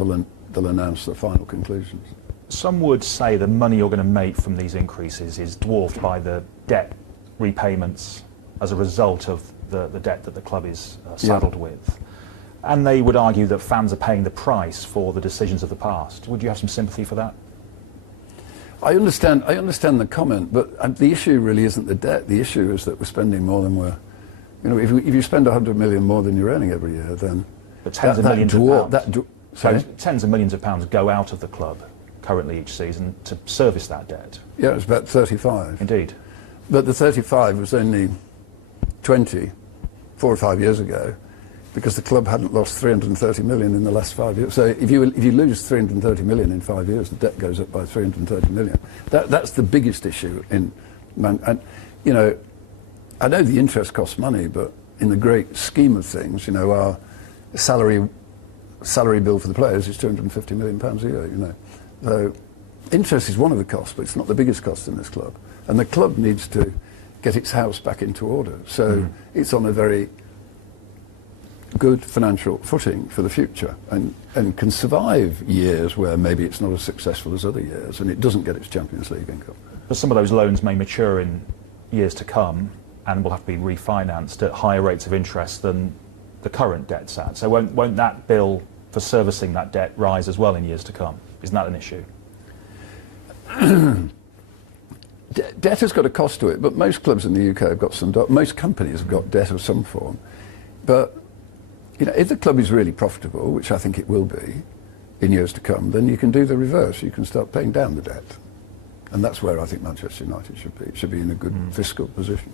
until they'll announce the final conclusions. Some would say the money you're going to make from these increases is dwarfed by the debt repayments as a result of the debt that the club is saddled with. And they would argue that fans are paying the price for the decisions of the past. Would you have some sympathy for that? I understand the comment, but the issue really isn't the debt. The issue is that we're spending more than we're... You know, if you spend 100 million more than you're earning every year, then... But tens of millions of pounds go out of the club currently each season to service that debt. Yeah, it's about 35. Indeed. But the 35 was only 4 or 5 years ago, because the club hadn't lost 330 million in the last 5 years. So if you lose 330 million in 5 years, the debt goes up by 330 million. That's the biggest issue and you know, I know the interest costs money, but in the great scheme of things, you know, our salary bill for the players is 250 million pounds a year. You know, so interest is one of the costs, but it's not the biggest cost in this club. And the club needs to get its house back into order. So it's on a very good financial footing for the future, and can survive years where maybe it's not as successful as other years and it doesn't get its Champions League income. But some of those loans may mature in years to come and will have to be refinanced at higher rates of interest than the current debt's at. So won't that bill for servicing that debt rise as well in years to come? Isn't that an issue? Debt has got a cost to it, but most clubs in the UK have got some debt. Most companies have got debt of some form. But you know, if the club is really profitable, which I think it will be in years to come, then you can do the reverse. You can start paying down the debt. And that's where I think Manchester United should be. It should be in a good fiscal position.